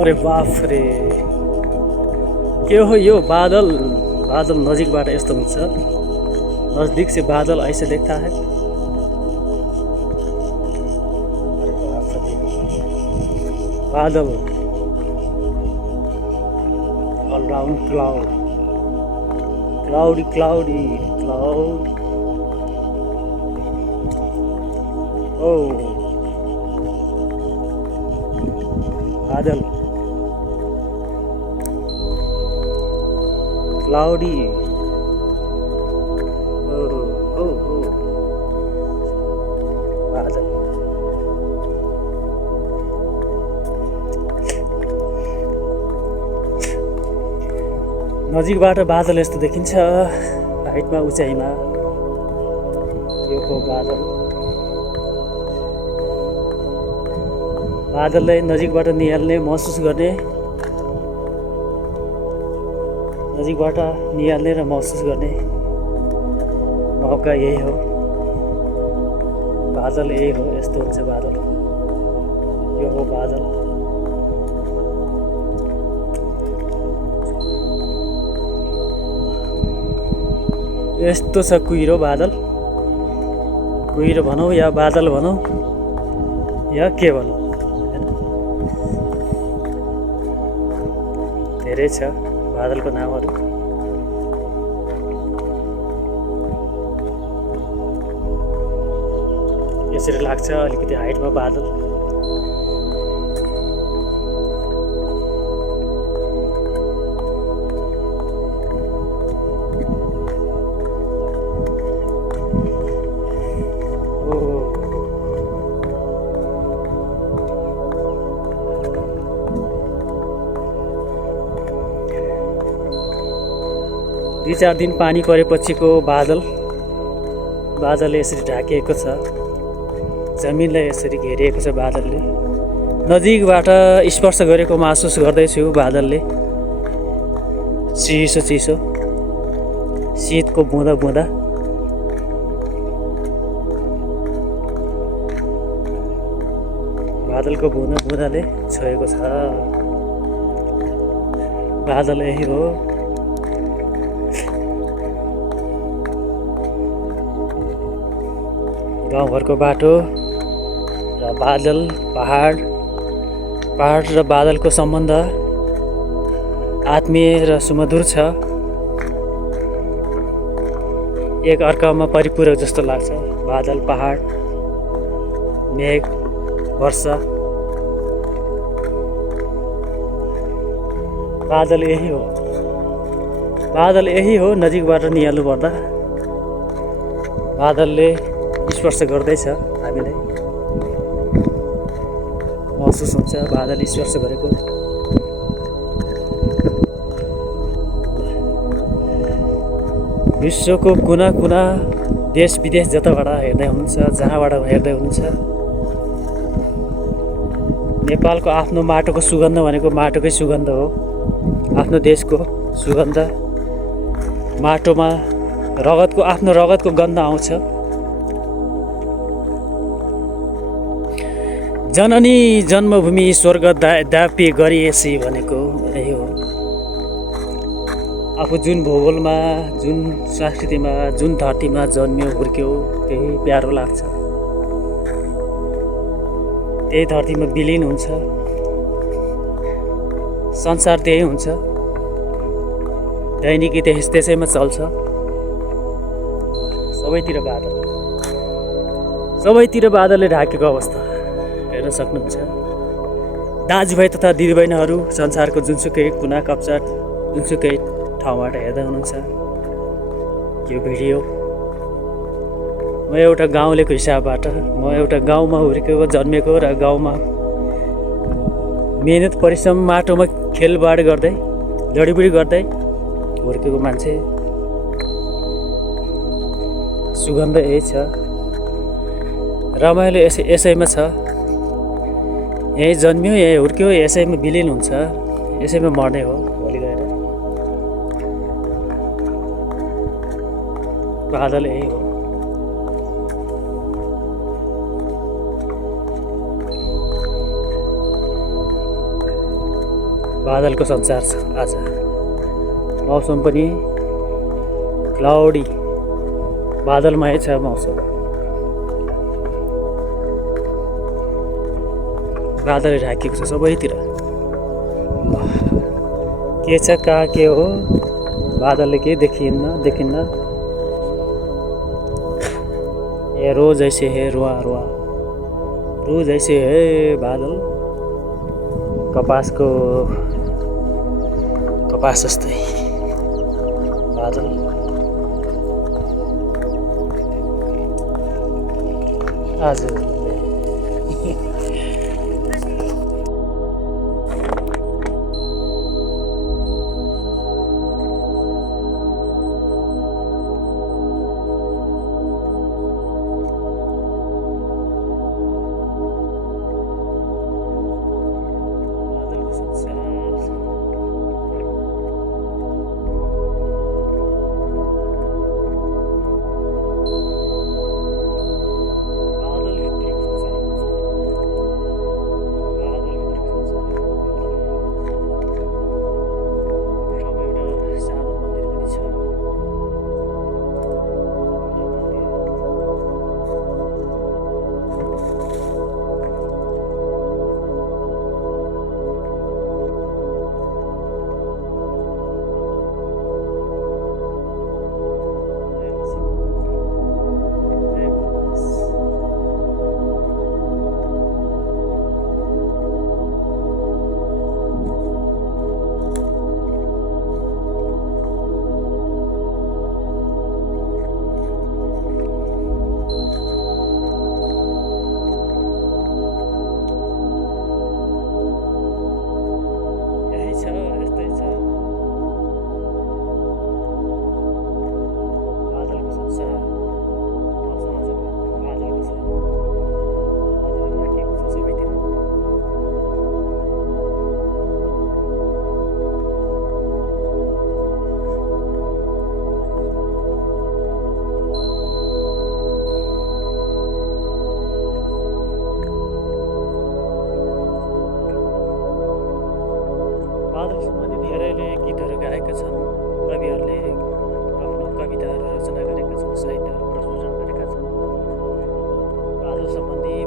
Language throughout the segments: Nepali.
अरे बाफ रे, के हो यो बादल? बादल नजिकबाट यस्तो हुन्छ, नजदीक से बादल ऐसे देखता है। अरे बाफ रे, बादल all round cloud, cloudy cloudy cloud. ओ बादल क्लाउडी। ओ बादल। नजिकबाट बादल यस्तो देखिन्छ, हाइटमा उचाइमा। यो हो बादल। बादललाई नजिकबाट निहाल्ने, महसुस गर्ने, नजिकबाट निहाल्ने र महसुस गर्ने मौका यही हो। बादल यही हो, यस्तो हुन्छ बादल। यो हो बादल। यस्तो छ कुहिरो बादल, कुहिरो भनौँ या बादल भनौँ या के भनौँ, धेरै छ बादलको नामहरू। यसरी लाग्छ अलिकति हाइटमा बादल। दुई चार दिन पानी परेपछिको बादल, बादलले यसरी ढाकिएको छ, जमिनलाई यसरी घेरिएको छ बादलले। नजिकबाट स्पर्श गरेको महसुस गर्दैछु बादलले। चिसो चिसो शीतको बुँदा बुँदा। बादलको बुँदा बुँदाले छोएको छ। बादल यही हो। गाउँघरको बाटो र बादल, पहाड, पहाड र बादलको सम्बन्ध आत्मीय र सुमधुर छ। एक अर्कामा परिपूरक जस्तो लाग्छ। बादल, पहाड, मेघ, वर्षा। बादल यही हो। बादल यही हो, नजिकबाट निहाल्नु पर्दा बादलले स्पर्श गर्दैछ हामीलाई, महसुस हुन्छ बादल स्पर्श गरेको। विश्वको कुना कुना, देश विदेश जताबाट हेर्दै हुनुहुन्छ, जहाँबाट हेर्दै हुनुहुन्छ, नेपालको आफ्नो माटोको सुगन्ध भनेको माटोकै सुगन्ध हो। आफ्नो देशको सुगन्ध, माटोमा रगतको, आफ्नो रगतको गन्ध आउँछ। जननी जन्मभूमि स्वर्ग दापी गरिएसी भनेको यही हो। आफू जुन भूगोलमा, जुन संस्कृतिमा, जुन धरतीमा जन्मियो, हुर्क्यो, त्यही प्यारो लाग्छ। त्यही धरतीमा विलिन हुन्छ, संसार त्यही हुन्छ, दैनिकी त्यसैमा चल्छ। सबैतिर बादल, सबैतिर बादलले ढाकेको अवस्था हेर्न सक्नुहुन्छ। दाजुभाइ तथा दिदीबहिनीहरू संसारको जुनसुकै कुना कप्चा, जुनसुकै ठाउँबाट हेर्दै हुनुहुन्छ यो भिडियो। म एउटा गाउँलेको हिसाबबाट, म एउटा गाउँमा हुर्केको, जन्मेको र गाउँमा मेहनत परिश्रम, माटोमा खेलबाड गर्दै, जडीबुडी गर्दै हुर्केको मान्छे। सुगन्ध यही छ, रमाइलो यसैमा छ। यहीँ जन्मियो, यहीँ हुर्क्यो, यसैमा विलिन हुन्छ, यसैमा मर्ने हो भोलि गएर। बादल यही हो। बादलको संसार छ आज। मौसम पनि क्लाउडी, बादलमय छ मौसम। बादलले ढाकिएको छ सबैतिर। के छ कहाँ के हो बादलले केही देखिन्न। ए रोज ऐसे है रुआ रुआ, रोज ऐसे है बादल। कपास जस्तै बादल। आज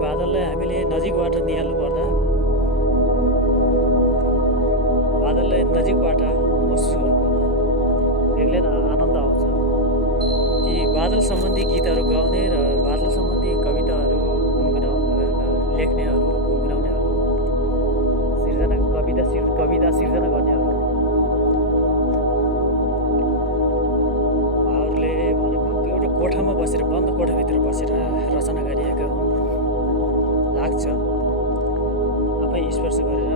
बादललाई हामीले नजिकबाट निहाल्नु पर्दा, बादललाई नजिकबाट महसुस गर्नुपर्दा बेग्लै आनन्द आउँछ। ती बादल सम्बन्धी गीतहरू गाउने र बादल सम्बन्धी कविताहरू लेख्नेहरू, गुनगुनाउनेहरू, कविता सिर्जना गर्नेहरू, उहाँहरूले भनेको एउटा कोठामा बसेर, बन्द कोठाभित्र बसेर रचना गरिएका हुन् लाग्छ। आफै स्पर्श गरेर